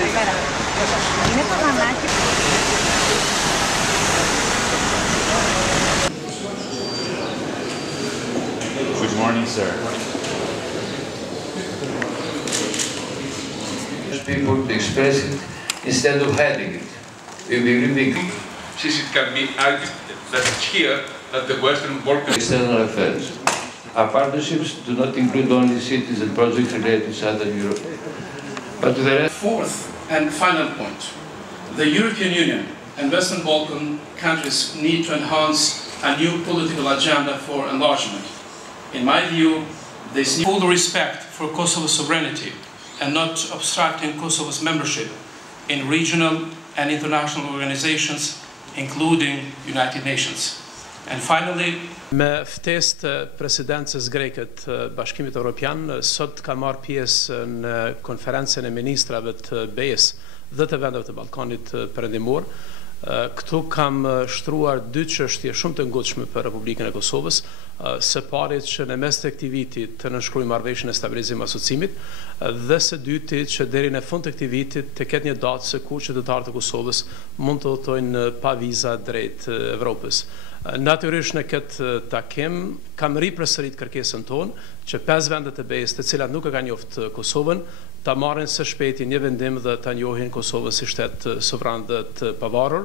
Είναι το γανάκι. Good morning, sir. People to express it instead of hiding it. We believe in Since it can be argued that it's here that the Western Balkans external affairs. Our partnerships do not include only cities and projects related to Southern Europe, but to the rest. Fourth and final point, the European Union and Western Balkan countries need to enhance a new political agenda for enlargement. In my view, this needs full respect for Kosovo's sovereignty and not obstructing Kosovo's membership in regional and international organizations, including United Nations. And finally, me ftesë të presidencës greke të Bashkimit Evropian, sot ka marrë pjesë në konferencën e ministrave të BE-s dhe të vendeve të Ballkanit Perëndimor. Këtu kam shtruar dy çështje shumë të ngutshme për Republikën e Kosovës, së pari që në mes të këtij viti të nënshkruajmë marrëveshjen e stabilizimit asociimit dhe së dyti që deri në fund të këtij viti të ketë një datë se kur qytetarët e Kosovës mund të udhtojnë pa viza drejt Evropës. Natyrisht në këtë takim kam ripërsërit kërkesën tonë që 5 vendet e BE-s të cilat nuk e kanë njoft Kosovën ta marrin së shpejti një vendim dhe ta njohin Kosovën si shtet sovran dhe të pavarur.